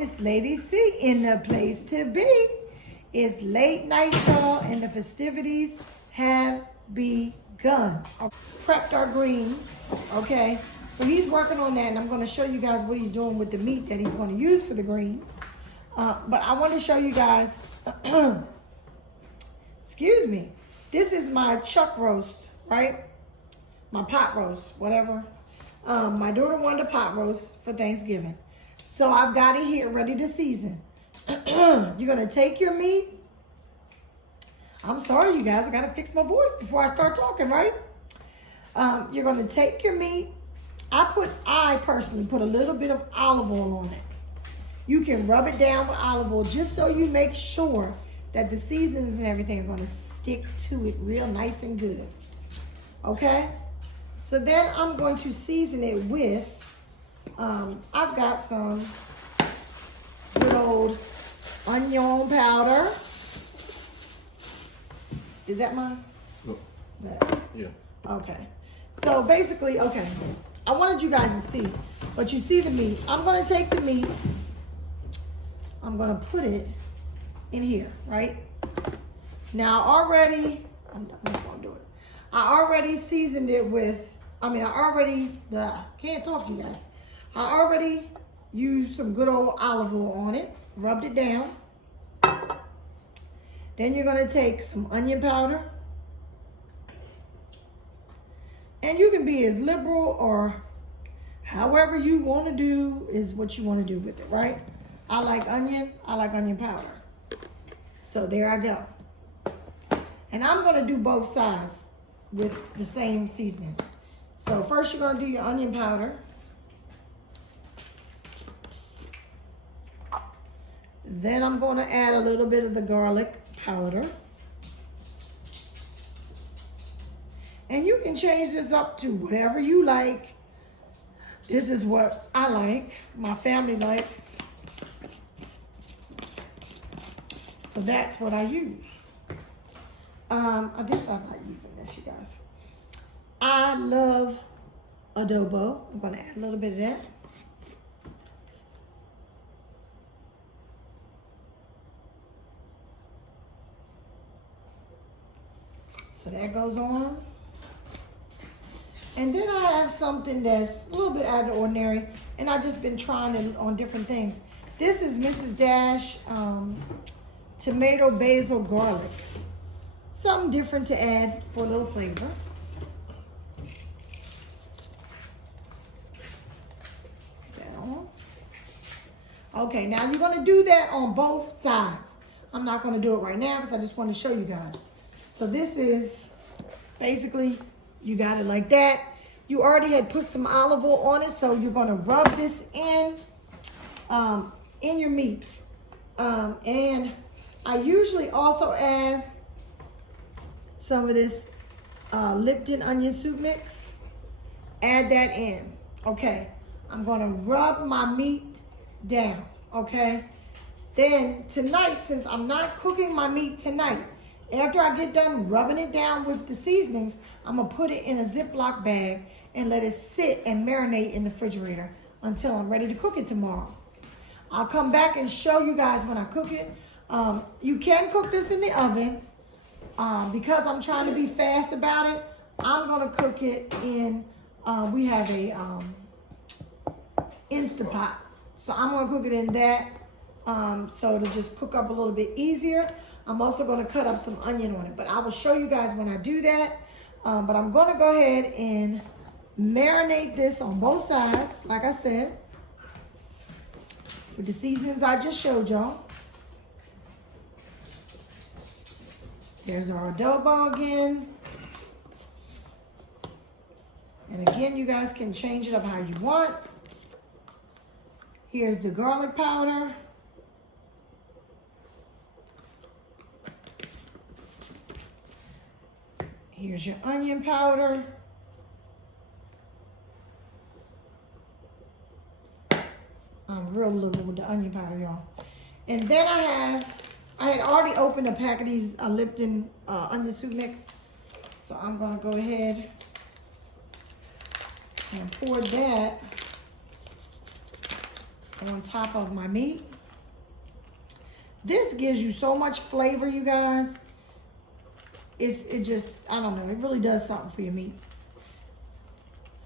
It's Lady C in the place to be. It's late night, y'all, and the festivities have begun. I prepped our greens, okay? So he's working on that, and I'm going to show you guys what he's doing with the meat that he's going to use for the greens. But I want to show you guys, excuse me, this is my chuck roast, right? My pot roast, whatever. My daughter wanted a pot roast for Thanksgiving. So I've got it here ready to season. You're going to take your meat. I'm sorry, you guys. I got to fix my voice before I start talking, right? You're going to take your meat. I personally put a little bit of olive oil on it. You can rub it down with olive oil just so you make sure that the seasonings and everything are going to stick to it real nice and good. Okay? So then I'm going to season it with I've got some good old onion powder. Is that mine? No. Yeah. Okay. So basically, okay, I wanted you guys to see, but you see the meat. I'm going to take the meat. I'm going to put it in here, right? Now already, I'm just going to do it. I already seasoned it with, can't talk to you guys. I already used some good old olive oil on it, rubbed it down. Then you're going to take some onion powder. And you can be as liberal or however you want to do is what you want to do with it, right? I like onion powder. So there I go. And I'm going to do both sides with the same seasonings. So first you're going to do your onion powder. Then I'm going to add a little bit of the garlic powder. And you can change this up to whatever you like. This is what I like, my family likes. So that's what I use. I guess I'm not using this, you guys. I love adobo. I'm going to add a little bit of that. So that goes on. And then I have something that's a little bit out of the ordinary, and I've just been trying it on different things. This is Mrs. Dash tomato basil garlic. Something different to add for a little flavor. Put that on. Okay, now you're going to do that on both sides. I'm not going to do it right now because I just want to show you guys. So this is basically, you got it like that. You already had put some olive oil on it, so you're gonna rub this in your meat. And I usually also add some of this Lipton onion soup mix. Add that in, okay? I'm gonna rub my meat down, okay? Then tonight, since I'm not cooking my meat tonight, after I get done rubbing it down with the seasonings, I'm going to put it in a Ziploc bag and let it sit and marinate in the refrigerator until I'm ready to cook it tomorrow. I'll come back and show you guys when I cook it. You can cook this in the oven. Because I'm trying to be fast about it, I'm going to cook it in, we have a Instapot. So I'm going to cook it in that so it'll just cook up a little bit easier. I'm also going to cut up some onion on it, but I will show you guys when I do that. But I'm going to go ahead and marinate this on both sides, like I said, with the seasonings I just showed y'all. There's our adobo again. And again, you guys can change it up how you want. Here's the garlic powder. Here's your onion powder. I'm real little with the onion powder, y'all. And then I had already opened a pack of these Lipton onion soup mix. So I'm gonna go ahead and pour that on top of my meat. This gives you so much flavor, you guys. It just, I don't know, it really does something for your meat.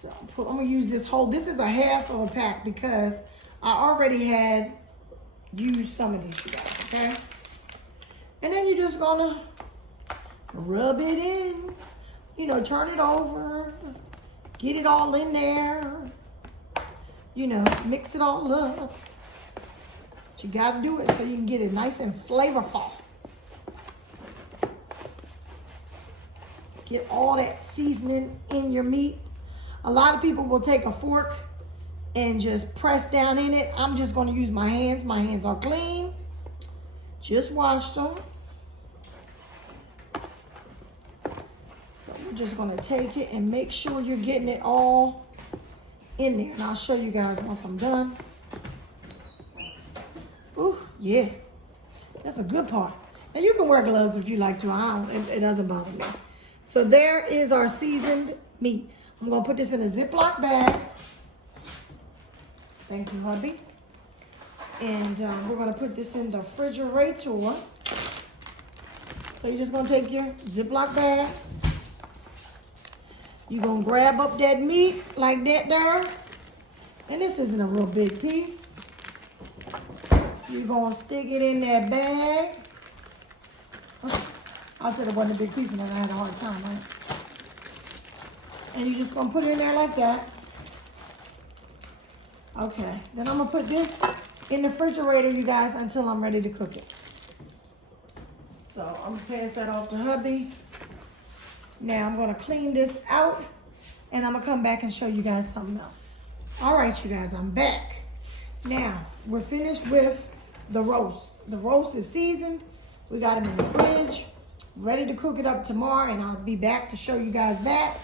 So I'm gonna use this whole, this is a half of a pack because I already had used some of these, you guys, okay? And then you're just gonna rub it in, you know, turn it over, get it all in there, you know, mix it all up. But you gotta do it so you can get it nice and flavorful. Get all that seasoning in your meat. A lot of people will take a fork and just press down in it. I'm just gonna use my hands. My hands are clean. Just washed them. So we're just gonna take it and make sure you're getting it all in there. And I'll show you guys once I'm done. Ooh, yeah. That's a good part. And you can wear gloves if you like to. It doesn't bother me. So there is our seasoned meat. I'm gonna put this in a Ziploc bag. Thank you, hubby. And we're gonna put this in the refrigerator. So you're just gonna take your Ziploc bag. You're gonna grab up that meat like that there. And this isn't a real big piece. You're gonna stick it in that bag. I said it wasn't a big piece and then I had a hard time, right? And you're just gonna put it in there like that. Okay, then I'm gonna put this in the refrigerator, you guys, until I'm ready to cook it. So I'm gonna pass that off to hubby. Now I'm gonna clean this out and I'm gonna come back and show you guys something else. All right, you guys, I'm back. Now, we're finished with the roast. The roast is seasoned. We got it in the fridge, ready to cook it up tomorrow, and I'll be back to show you guys that.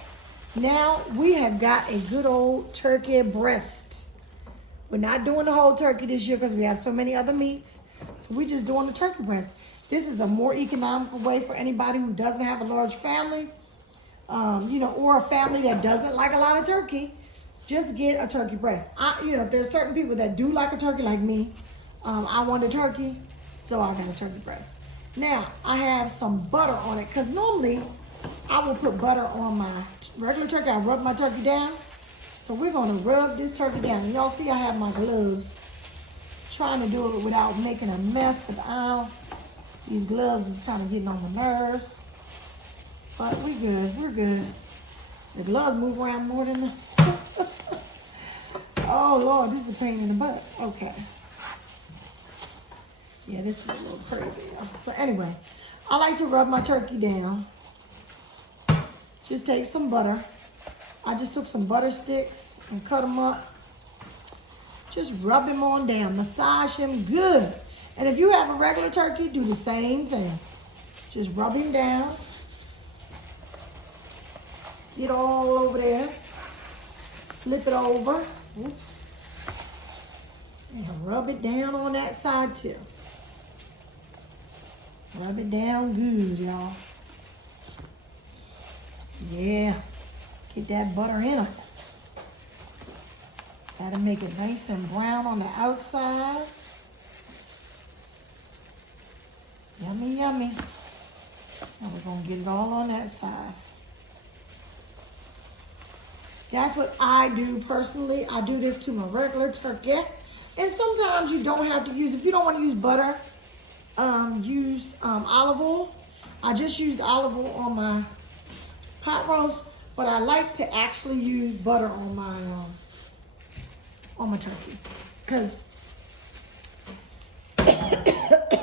Now, we have got a good old turkey breast. We're not doing the whole turkey this year because we have so many other meats. So we're just doing the turkey breast. This is a more economical way for anybody who doesn't have a large family, you know, or a family that doesn't like a lot of turkey. Just get a turkey breast. You know, there's certain people that do like a turkey like me. I want a turkey, so I got a turkey breast. Now, I have some butter on it because normally I will put butter on my regular turkey. I rub my turkey down. So we're going to rub this turkey down. And y'all see I have my gloves. Trying to do it without making a mess, but these gloves is kind of getting on my nerves. But we good. We're good. The gloves move around more than the... Oh, Lord, this is a pain in the butt. Okay. Yeah, this is a little crazy, y'all. So anyway, I like to rub my turkey down. Just take some butter. I just took some butter sticks and cut them up. Just rub him on down. Massage him good. And if you have a regular turkey, do the same thing. Just rub him down. Get all over there. Flip it over. Oops. And rub it down on that side too. Rub it down good, y'all. Yeah. Get that butter in them. Gotta make it nice and brown on the outside. Yummy, yummy. And we're gonna get it all on that side. That's what I do personally. I do this to my regular turkey. And sometimes you don't have to use, if you don't want to use butter, use olive oil. I just used olive oil on my pot roast, but I like to actually use butter on my turkey. Because,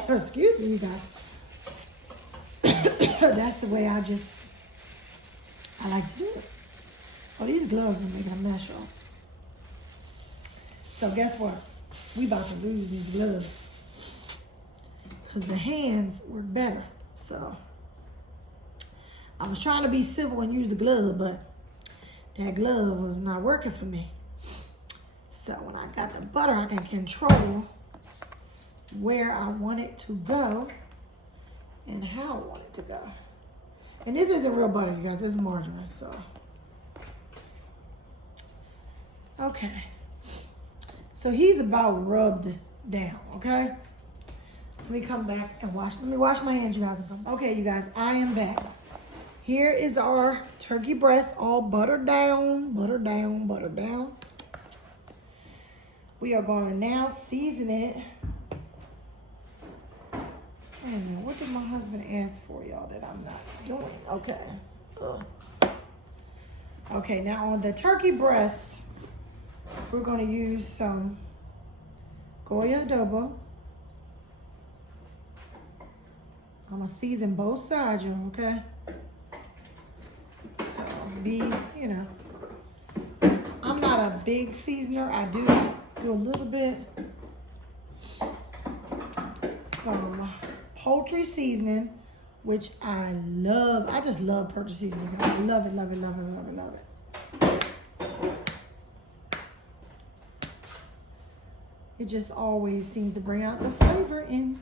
excuse me, you guys. That's the way I like to do it. Oh, these gloves are making a mess, y'all. So guess what? We about to lose these gloves. Because the hands work better. So I was trying to be civil and use the glove, but that glove was not working for me. So when I got the butter, I can control where I want it to go and how I want it to go. And this isn't real butter, you guys. It's margarine, so. Okay. So he's about rubbed down, okay? Let me come back and let me wash my hands, you guys. Okay, you guys, I am back. Here is our turkey breast, all buttered down, buttered down, buttered down. We are going to now season it. Wait a minute, what did my husband ask for, y'all, that I'm not doing? Okay. Ugh. Okay, now on the turkey breast, we're going to use some Goya adobo. I'm going to season both sides, y'all, okay? So, you know, I'm not a big seasoner. I do a little bit. Some poultry seasoning, which I love. I just love poultry seasoning. I love it, love it, love it, love it, love it. It just always seems to bring out the flavor in.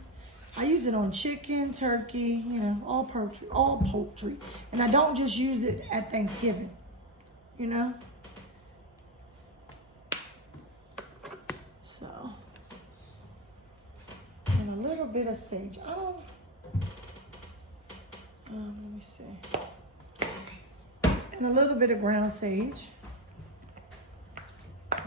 I use it on chicken, turkey, you know, all poultry. And I don't just use it at Thanksgiving, you know? So, and a little bit of sage. Let me see. And a little bit of ground sage. I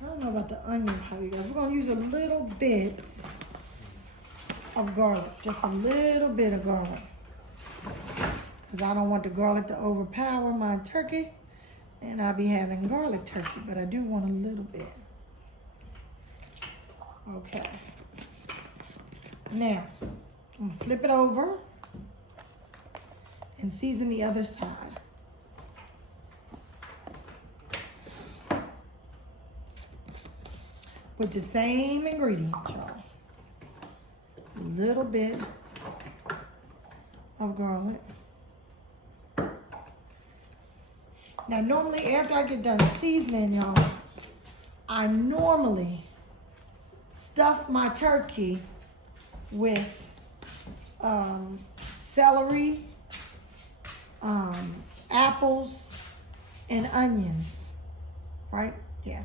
don't know about the onion powder, you guys. We're going to use a little bit of garlic. Just a little bit of garlic. Because I don't want the garlic to overpower my turkey. And I'll be having garlic turkey. But I do want a little bit. Okay. Now, I'm going to flip it over. And season the other side. With the same ingredients, y'all. A little bit of garlic. Now, normally after I get done seasoning, y'all, I normally stuff my turkey with celery, apples, and onions, right? Yeah.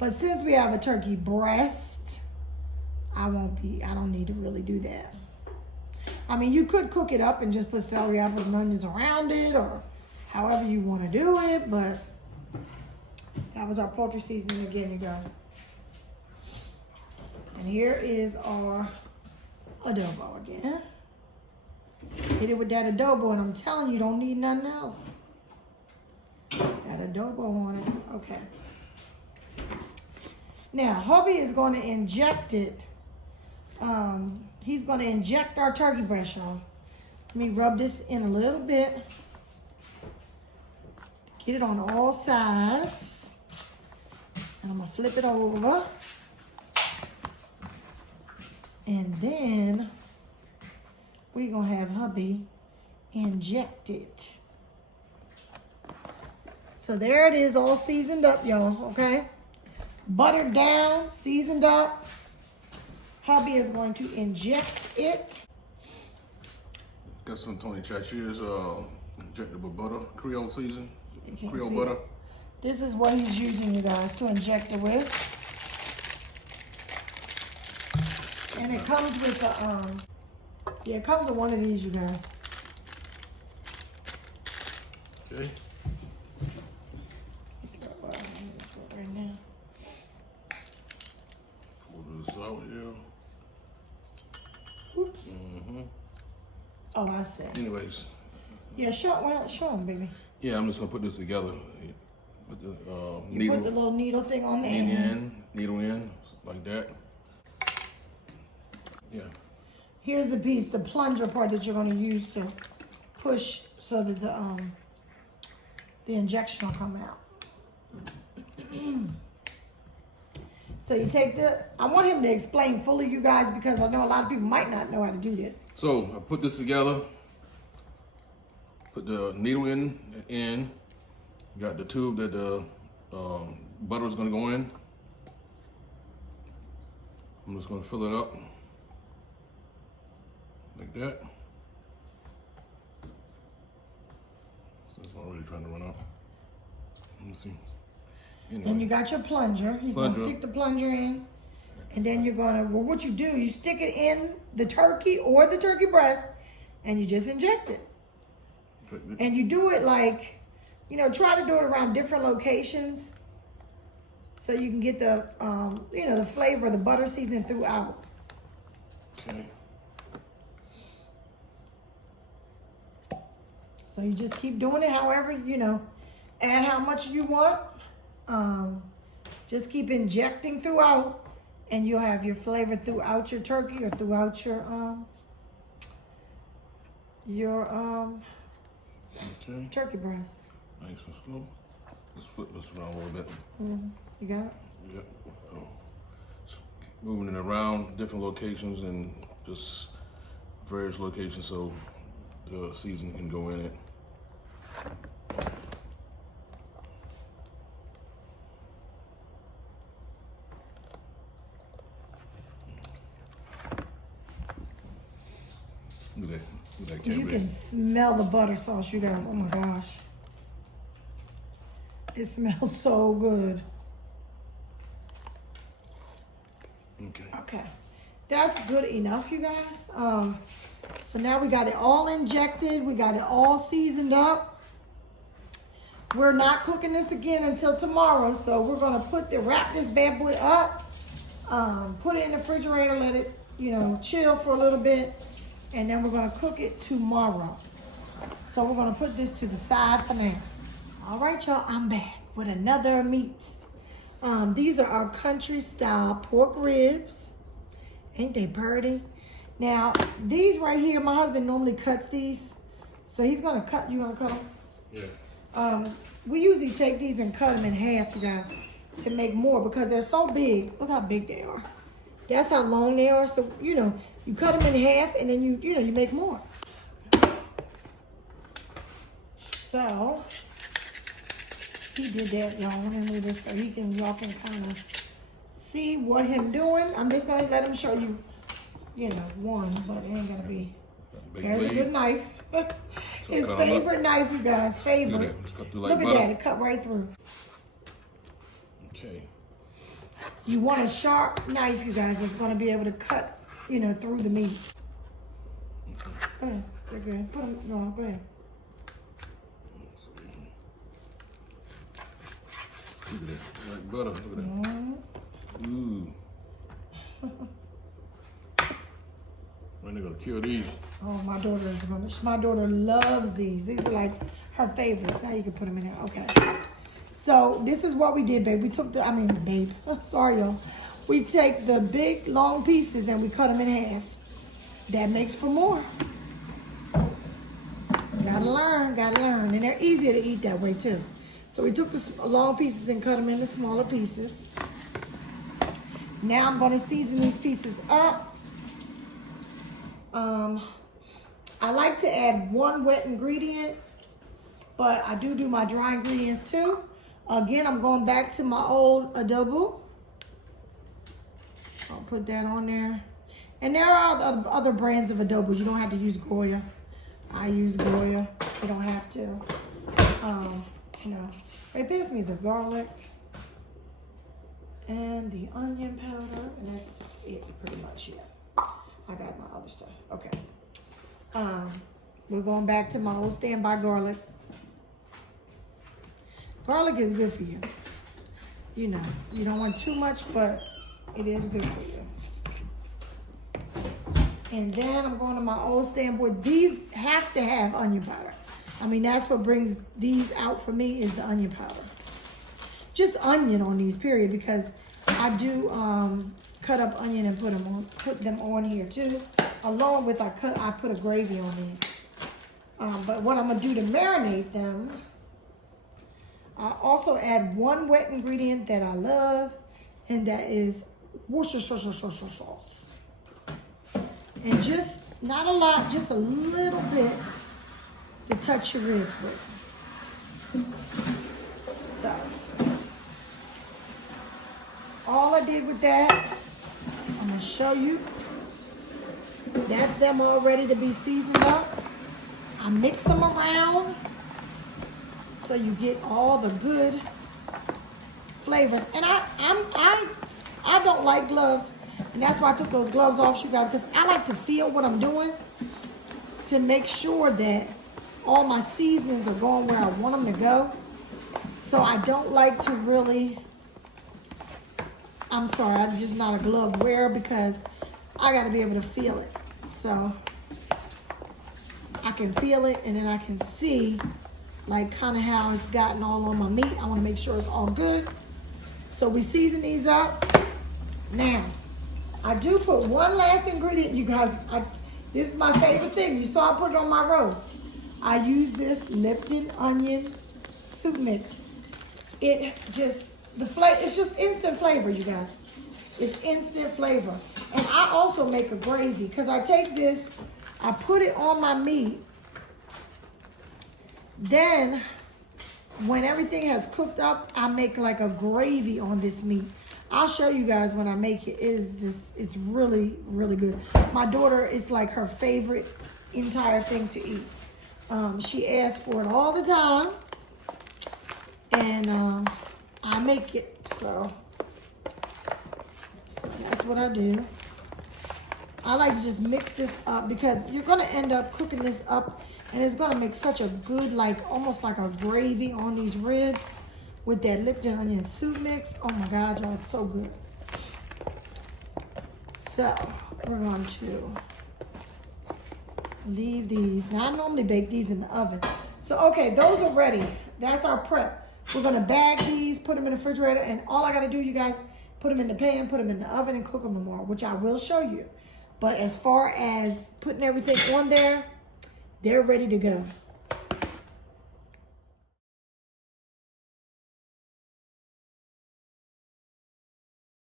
But since we have a turkey breast, I don't need to really do that. I mean, you could cook it up and just put celery, apples, and onions around it, or however you want to do it, but that was our poultry seasoning again, you guys. And here is our adobo again. Hit it with that adobo, and I'm telling you, you don't need nothing else. That adobo on it. Okay. Now, hubby is going to inject it. He's going to inject our turkey breast, y'all. Let me rub this in a little bit. Get it on all sides. And I'm going to flip it over. And then we're going to have hubby inject it. So there it is, all seasoned up, y'all, okay? Buttered down, seasoned up. Hubby is going to inject it. Got some Tony Chashier's injected with butter, Creole season, Creole see butter. it. This is what he's using, you guys, to inject it with. And it comes with the, it comes with one of these, you guys. Okay. Right now. Pull this out here. Oops. Mm-hmm. Oh, I see. Anyways. Yeah, show him, baby. Yeah, I'm just gonna put this together. With the You needle. put the little needle thing on the Needle end. in, needle in, like that. Yeah. Here's the piece, the plunger part that you're going to use to push so that the injection will come out. So you take I want him to explain fully, you guys, because I know a lot of people might not know how to do this. So I put this together. Put the needle in. Got the tube that the butter is gonna go in. I'm just gonna fill it up like that. So it's already trying to run out. Let me see. Anyway. Then you got your plunger. He's gonna stick the plunger in. And then you're gonna, well, what you do, you stick it in the turkey or the turkey breast and you just inject it. And you do it like, you know, try to do it around different locations so you can get the, you know, the flavor, the butter seasoning throughout. Okay. So you just keep doing it however, you know, add how much you want. Just keep injecting throughout and you'll have your flavor throughout your turkey or throughout your turkey breast. Nice and slow. Let's flip this around a little bit. You got it? Yep. Oh. So moving it around different locations and just various locations so the seasoning can go in it. Look at that You can smell the butter sauce, you guys. Oh my gosh. It smells so good. Okay. That's good enough, you guys. So now we got it all injected. We got it all seasoned up. We're not cooking this again until tomorrow. So we're gonna wrap this bad boy up, put it in the refrigerator, let it, you know, chill for a little bit. And then we're gonna cook it tomorrow. So we're gonna put this to the side for now. All right, y'all, I'm back with another meat. These are our country style pork ribs. Ain't they pretty? Now, these right here, my husband normally cuts these. So he's gonna cut, you gonna cut them? Yeah. We usually take these and cut them in half, you guys, to make more because they're so big. Look how big they are. That's how long they are. So, you know, you cut them in half and then you know, you make more. So, he did that, y'all. Let me move this so y'all can kind of see what him doing. I'm just gonna let him show you, you know, one, but it ain't gonna be. There's a good knife. His favorite knife, you guys, favorite. Look at that, it cut right through. Okay. You want a sharp knife, you guys, that's gonna be able to cut, you know, through the meat. Go ahead, they're good. Put them, no, go ahead. Look at that, like butter, look at that. Ooh. When they gonna kill these? Oh, my daughter loves these. These are like her favorites. Now you can put them in there, okay. So this is what we did, babe. We took babe, sorry y'all. We take the big long pieces and we cut them in half. That makes for more. Gotta learn. And they're easier to eat that way too. So we took the long pieces and cut them into smaller pieces. Now I'm gonna season these pieces up. I like to add one wet ingredient, but I do my dry ingredients too. Again, I'm going back to my old adobo. I'll put that on there. And there are other brands of adobo. You don't have to use Goya. I use Goya. You don't have to. You know, they pass me the garlic and the onion powder, and that's it pretty much, yeah. I got my other stuff. Okay. We're going back to my old standby garlic. Garlic is good for you. You know, you don't want too much, but it is good for you. And then I'm going to my old standby. These have to have onion powder. I mean, that's what brings these out for me is the onion powder. Just onion on these, period, because I do cut up onion and put them on here too. Along with I put a gravy on these. But what I'm gonna do to marinate them, I also add one wet ingredient that I love, and that is Worcestershire sauce. And just not a lot, just a little bit to touch your ribs with. So all I did with that, I'm gonna and show you. That's them all ready to be seasoned up. I mix them around so you get all the good flavors. And I don't like gloves, and that's why I took those gloves off, you guys, because I like to feel what I'm doing to make sure that all my seasonings are going where I want them to go. So I don't like to really, I'm sorry, I'm just not a glove wearer because I got to be able to feel it. So I can feel it, and then I can see like kind of how it's gotten all on my meat. I want to make sure it's all good. So we season these up. Now, I do put one last ingredient, you guys. This is my favorite thing. You saw I put it on my roast. I use this Lipton onion soup mix. It just, it's just instant flavor, you guys. It's instant flavor. And I also make a gravy because I take this, I put it on my meat. Then, when everything has cooked up, I make like a gravy on this meat. I'll show you guys when I make it. It's really, really good. My daughter, it's like her favorite entire thing to eat. She asks for it all the time. And I make it, so that's what I do. I like to just mix this up because you're gonna end up cooking this up, and it's gonna make such a good, like almost like a gravy on these ribs with that Lipton onion soup mix. Oh my God, y'all, it's so good. So we're going to leave these. Now I normally bake these in the oven. So okay, those are ready. That's our prep. We're gonna bag these, put them in the refrigerator, and all I gotta do, you guys, put them in the pan, put them in the oven, and cook them tomorrow, which I will show you. But as far as putting everything on there, they're ready to go.